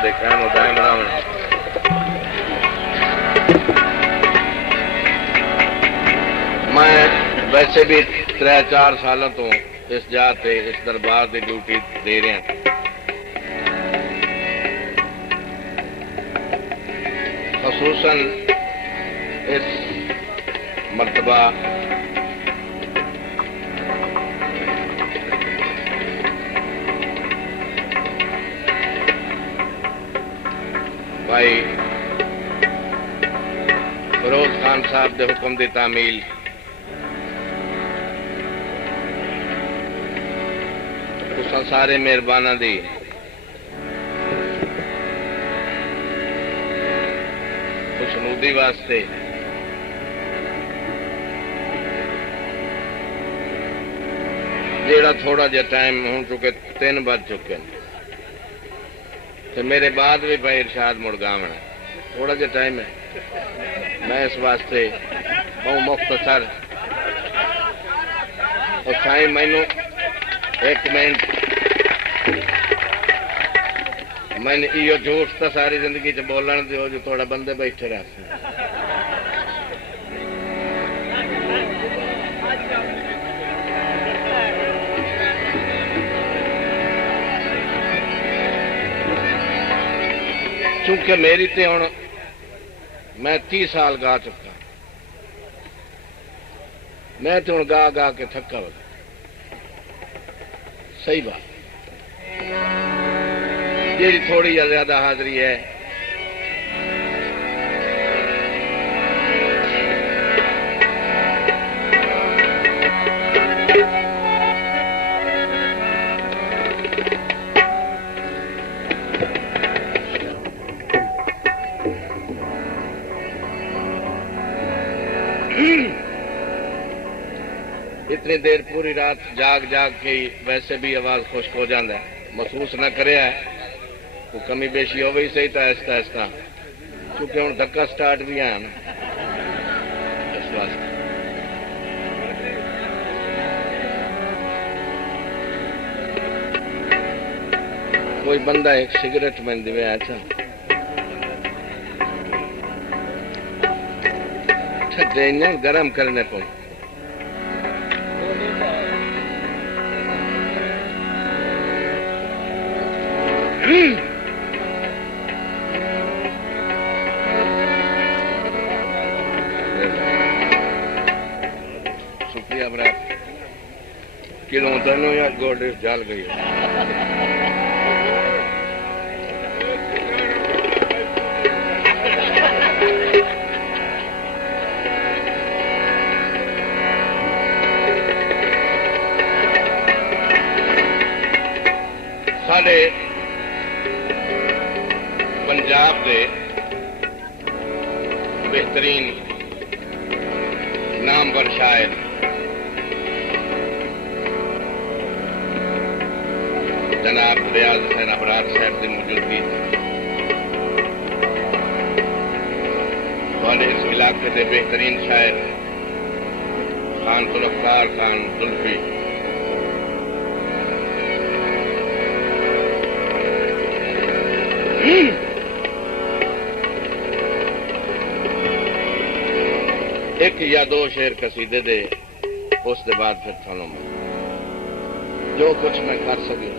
दे कायम दायम रहन। मैं वैसे भी 3-4 सालों तो इस जाते इस दरबार की ड्यूटी दे रहा, खसूसन इस मर्तबा भाई फिरोज खान साहब के हुक्म की तामील तुसां सारे मेहरबाना दी खुशनूदी वास्ते जेड़ा थोड़ा जहा टाइम हो चुके 3 बज चुके तो मेरे बाद भी भाई इरशाद मुड़ गावना थोड़ा जहा टाइम है। मैं इस वास्ते बहुत मुख्तसर और साई मैनू 1 मिनट मैंने इो झूठ तो सारी जिंदगी च बोलन दो जो थोड़ा बंदे बैठे रह चूंकि मेरी तो हूँ मैं 30 साल गा चुका, मैं तो हूँ गा गा के थका हो। सही बात जी थोड़ी या ज्यादा हाजरी है इतनी देर पूरी रात जाग जाग के वैसे भी आवाज खुश्क हो जाता है, महसूस न करे वो कमी बेशी हो गई सही था ऐसा ऐसा क्योंकि हम धक्का स्टार्ट भी है ना इस वास्ते। कोई बंदा एक सिगरेट में दिवे अच्छा ठंडे गरम करने को शुक्रिया बराबर किलो दोनों या गोडे जल गई साढ़े पंजाब के बेहतरीन नामवर शायर जनाब रियाज हुसैन अबरार साहब की मौजूदगी इस इलाके के बेहतरीन शायर खान जुल्फकार खान जुल्फी एक या 2 शेर कसीदे दे उसके बाद फिर थानों में जो कुछ मैं कर सकी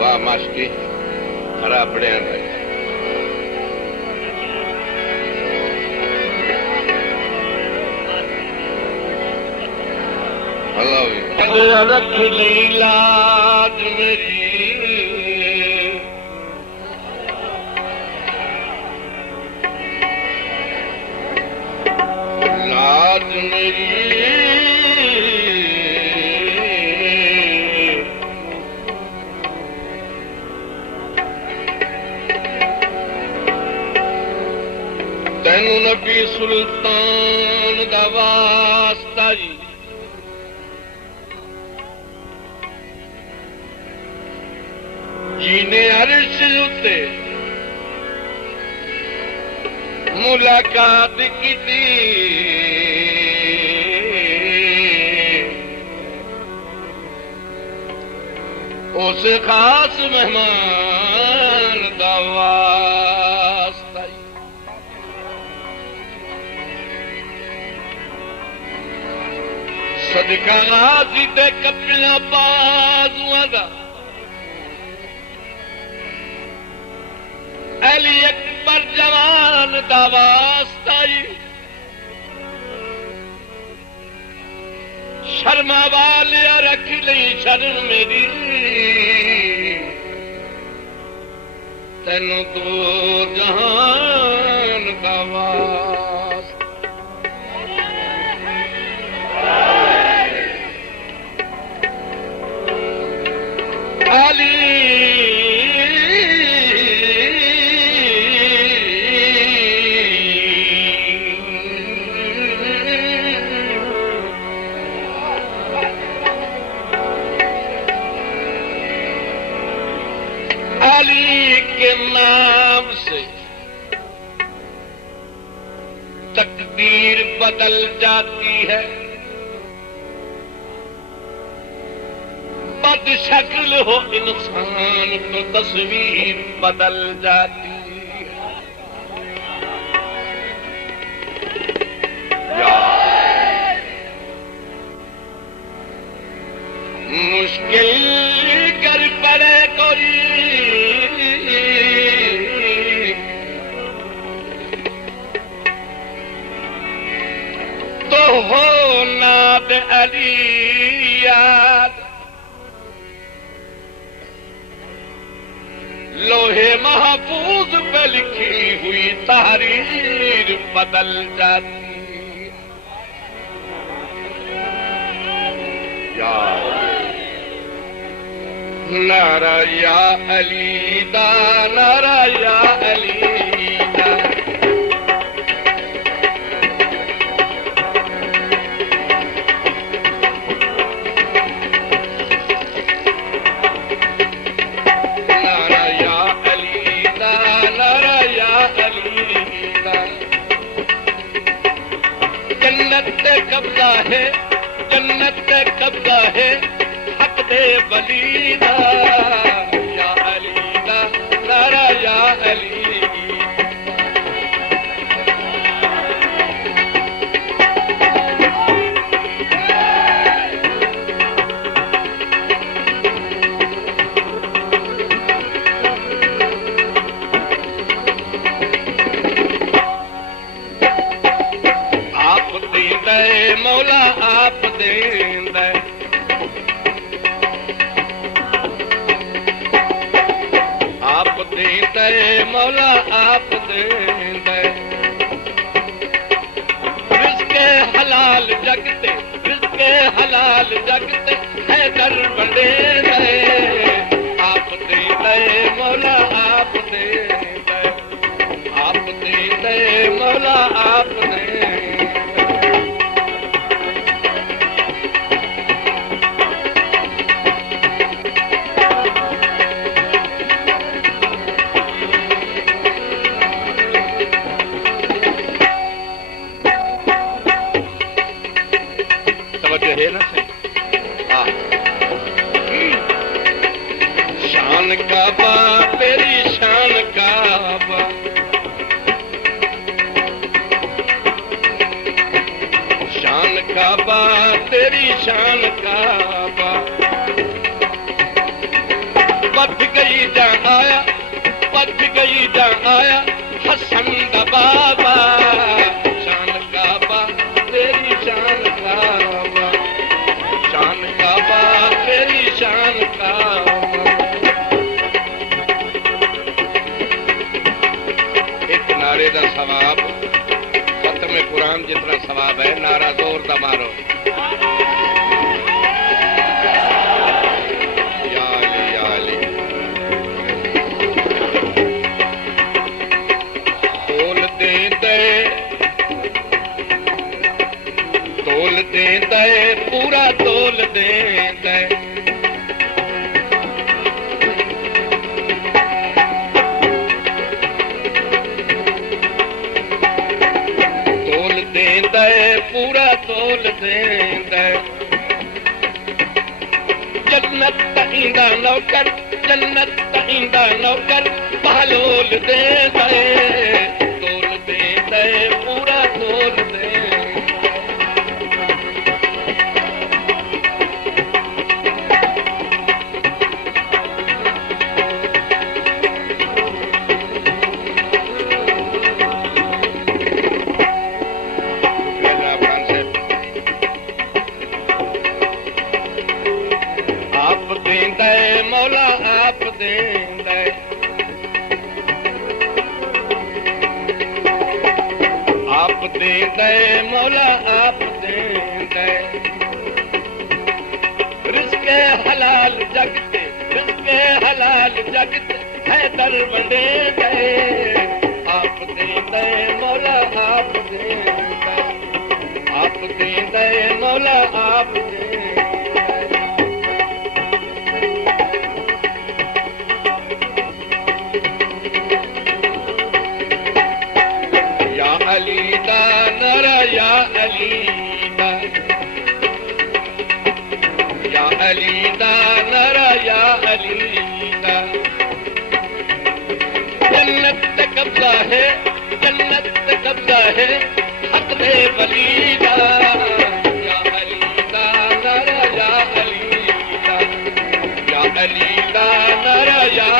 वाह मास्टी खरा पढ़िया भाई रख ली लाज मेरी लाज मेरी तैनू नबी सुल्तान दा वास्ता जी जीने अर्श उत्ते मुलाकात की उस खास मेहमान दा वास्ता सदका गाजी ते कपिला बाजुआं दा अली अकबर जवान दा वास्ता शर्मा वालिया रख ली शर्म मेरी तेनू दो जहान दा वास्ता अली के नाम से तकदीर बदल जाती है बदशक्ल हो इंसान तो तस्वीर बदल जाती है मुश्किल कर पड़े कोई तो हो नाद अली याद लोहे महफूज पे लिखी हुई तहरीर बदल जाती या नारा या अली दा नारा या अली दा कब्जा है जन्नत पे कब्जा है हक दे वलीदा या अलीदा नारा या अली मौला आप देंदा आप देंदा मौला आप देंदा रिज़्क़े हलाल जगते रिज़्क़े हलाल जगते है दर बंदे आप देंदा मौला आप देंदा आप देंदा मौला आप देंदा है ना शान काबा तेरी शान काबा शान काबा तेरी शान काबा गई जा आया, पथ गई जा आया हसन दा बाबा। शान काबा तेरी शान काबा, शान काबा तेरी शान काबा। एक नारे दा सवाब खत्म कुरान जितना सवाब है। नारा जोर दा मारो। तोल देंदा है पूरा तोल देंदा है। तोल देंदा है पूरा तोल देंदा है। जन्नत ताईंदा नौकर, जन्नत ताईंदा नौकर बहलोल देंदा है। तोल देंदा है पूरा तोल देंदा है। मौला आप देंदा है, आप देंदा है मौला आप देंदा है। रिज़्क़े हलाल जगते, रिज़्क़े हलाल जगते है दर वंडेंदा है। आप देंदा है मौला आप देंदा है, आप देंदा है मौला आप देंदा है। अली दा नारा या अली दा, या अली दा नारा या अली दा। जन्नत पे कब्जा है, जन्नत पे कब्जा है हक दे वली दा। या अली दा नारा या अली दा, या अली दा नारा या